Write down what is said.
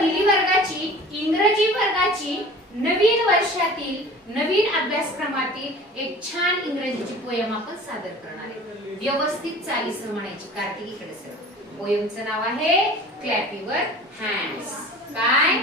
पहिली वर्गाची इंग्रजी वर्गाची नवीन वर्षातील नवीन अभ्यासक्रमातील एक छान इंग्रजीची पोयम आपण सादर करणार आहे. व्यवस्थित चालीसह म्हणायची. कार्तिक इकडे सर. पोयमचं नाव आहे क्लॅप युअर हँड्स. काय?